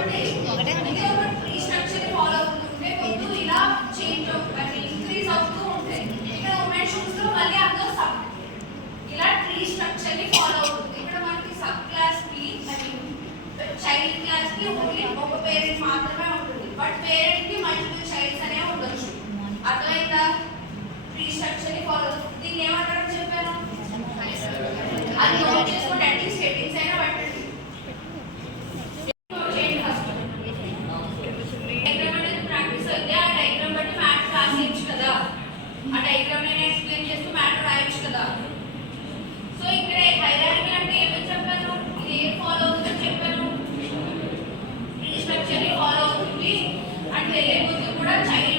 ఒకటే ఉంది. ఒక ట్రీ స్ట్రక్చర్ ఫాలో అవుతుంటే ముందు ఇలా చేంజ్ అంటే ఇంక్రీజ్ అవుతూ ఉంటాయి. ఇక్కడ ఉమెన్ షూస్ లో మళ్ళీ అందులో సబ్ ఇలా ట్రీ స్ట్రక్చర్ ని ఫాలో అవుతుంది. ఇక్కడ మనకి సబ్ క్లాస్ కి చైల్డ్ క్లాస్ కి ఓన్లీ ఒక పేరెంట్ మాత్రమే ఉంటుంది. బట్ పేరెంట్ కి మల్టిపుల్ చైల్డ్స్ అనేవి ఉండొచ్చు. అర్థమైందా? ట్రీ స్ట్రక్చర్ ని ఫాలో అవుతుంది. దీన్ని ఏమంటారో చెప్పాను, అది నోట్ చేసుకోండి. అట్లీస్ట్ సెట్టింగ్స్ అయినా పెట్టండి. ప్రాక్టీస్ అయితే ఆ డయాగ్రామ్ బట్టి మ్యాటర్ రాసేయచ్చు కదా, ఆ డయాగ్రామ్ నేను ఎక్స్ప్లెయిన్ చేస్తూ మ్యాటర్ రాయొచ్చు కదా. సో ఇక్కడ హైరార్కీ అంటే ఏమని చెప్పాను, ఇది ఏం ఫాలో అవుతుందని చెప్పాను, ట్రీ స్ట్రక్చర్ ని ఫాలో అవుతుంది. అండ్ వెళ్ళే కొద్ది కూడా చైల్డ్